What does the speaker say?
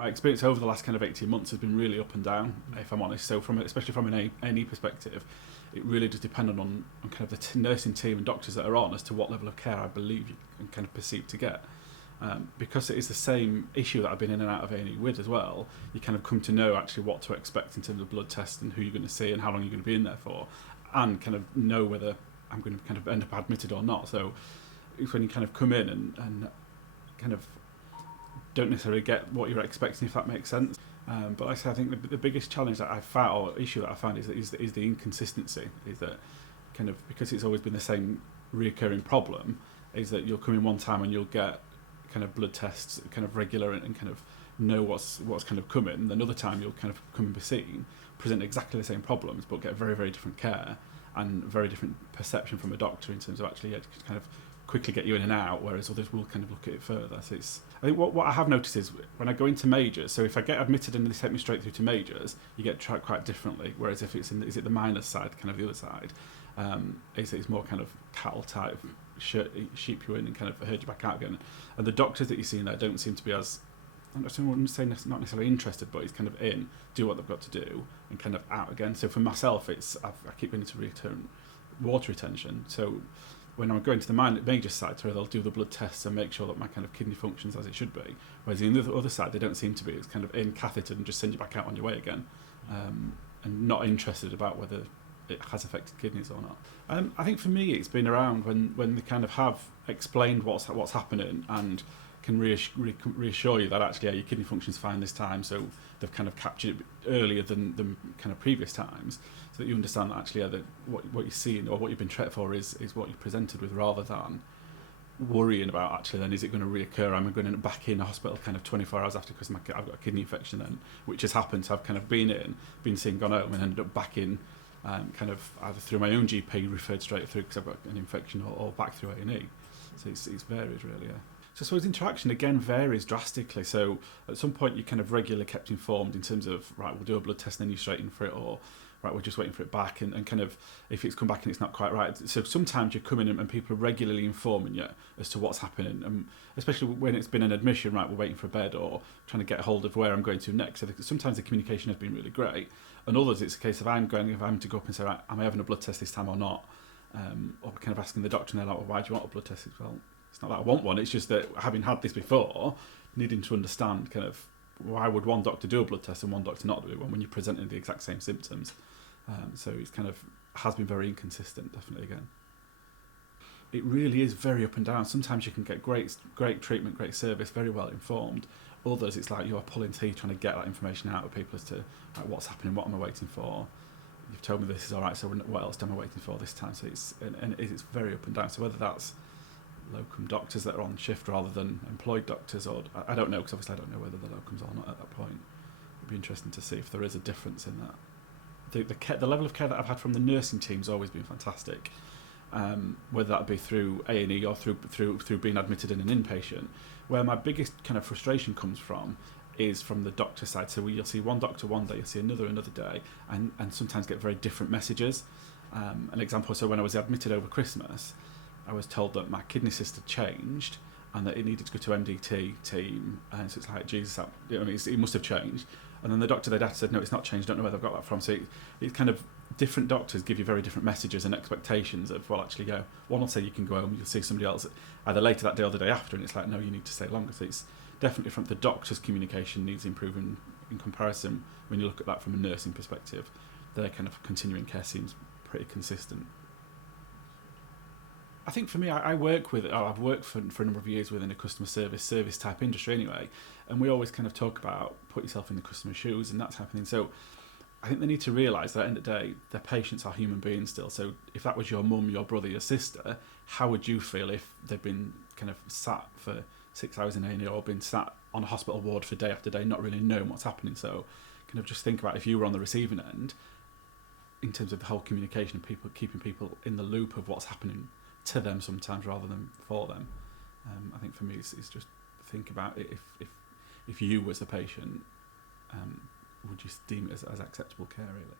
my experience over the last kind of 18 months has been really up and down, if I'm honest. So especially from an A&E perspective, it really does depend on kind of the nursing team and doctors that are on as to what level of care I believe you can kind of perceive to get. Because it is the same issue that I've been in and out of A&E with as well, you kind of come to know actually what to expect in terms of blood tests and who you're going to see and how long you're going to be in there for, and kind of know whether I'm going to kind of end up admitted or not. So it's when you kind of come in and kind of don't necessarily get what you're expecting, if that makes sense. But like I say, I think the biggest challenge that I found, or issue that I found, is the inconsistency. Is that kind of, because it's always been the same reoccurring problem, is that you'll come in one time and you'll get kind of blood tests kind of regular and kind of know what's kind of coming, and another time you'll kind of come and be seen, present exactly the same problems but get very, very different care and very different perception from a doctor in terms of actually kind of quickly get you in and out, whereas others will kind of look at it further. So I think what I have noticed is when I go into majors, so if I get admitted and they take me straight through to majors, you get tracked quite differently, whereas if it's is it the minors side, kind of the other side, it's more kind of cattle type, sheep you in and kind of herd you back out again. And the doctors that you see in there don't seem to be as, I wouldn't say not necessarily interested, but it's kind of in, do what they've got to do, and kind of out again. So for myself, I keep going to return water retention. So when I'm going to the major side, where they'll do the blood tests and make sure that my kind of kidney functions as it should be, whereas in the other side, they don't seem to be. It's kind of in, cathetered, and just send you back out on your way again, and not interested about whether it has affected kidneys or not. I think for me, it's been around when they kind of have explained what's happening and can reassure you that actually your kidney function's fine this time, so they've kind of captured it earlier than kind of previous times, so that you understand that actually that what you're seeing or what you've been treated for is what you're presented with, rather than worrying about actually then is it going to reoccur, am I going to end up back in a hospital kind of 24 hours after because I've got a kidney infection then, which has happened. So I've kind of been seen, gone home, and ended up back in, kind of either through my own GP referred straight through because I've got an infection, or back through A&E. So it's varied really, yeah. So I suppose interaction again varies drastically. So at some point you're kind of regularly kept informed in terms of, right, we'll do a blood test and then you're straight in for it, or right, we're just waiting for it back, and kind of if it's come back and it's not quite right. So sometimes you come in and people are regularly informing you as to what's happening, especially when it's been an admission, right, we're waiting for a bed, or trying to get a hold of where I'm going to next. So sometimes the communication has been really great, and others it's a case of I'm to go up and say, right, am I having a blood test this time or not? Or kind of asking the doctor, and they're like, well, why do you want a blood test? Well, it's not that I want one, it's just that having had this before, needing to understand kind of why would one doctor do a blood test and one doctor not do one when you're presenting the exact same symptoms. So it's kind of has been very inconsistent, definitely again. It really is very up and down. Sometimes you can get great treatment, great service, very well informed. Others, it's like you're pulling teeth trying to get that information out of people as to like, what's happening, what am I waiting for. You've told me this is all right, so what else am I waiting for this time? So it's very up and down. So whether that's locum doctors that are on shift rather than employed doctors, or I don't know, because obviously I don't know whether the locums are not at that point. It'd be interesting to see if there is a difference in that. The level of care that I've had from the nursing team's always been fantastic, whether that be through A&E or through being admitted in an inpatient. Where my biggest kind of frustration comes from is from the doctor side. So you'll see one doctor one day, you'll see another day, and sometimes get very different messages. An example, so when I was admitted over Christmas, I was told that my kidney cyst had changed and that it needed to go to MDT team, and so it's like, Jesus, it must have changed. And then the doctor they'd said, no, it's not changed, don't know where they've got that from. So it's kind of different doctors give you very different messages and expectations of, well, actually, go. One will say you can go home, you'll see somebody else either later that day or the day after, and it's like, no, you need to stay longer. So it's definitely from the doctor's communication needs improving in comparison when you look at that from a nursing perspective. Their kind of continuing care seems pretty consistent. I think for me, I've worked for a number of years within a customer service type industry anyway, and we always kind of talk about put yourself in the customer's shoes and that type of thing. So I think they need to realise that at the end of the day, their patients are human beings still. So if that was your mum, your brother, your sister, how would you feel if they've been kind of sat for 6 hours in A&E or been sat on a hospital ward for day after day, not really knowing what's happening? So kind of just think about if you were on the receiving end, in terms of the whole communication of people, keeping people in the loop of what's happening to them sometimes rather than for them. I think for me it's just think about it, if you was the patient, would you deem it as acceptable care really?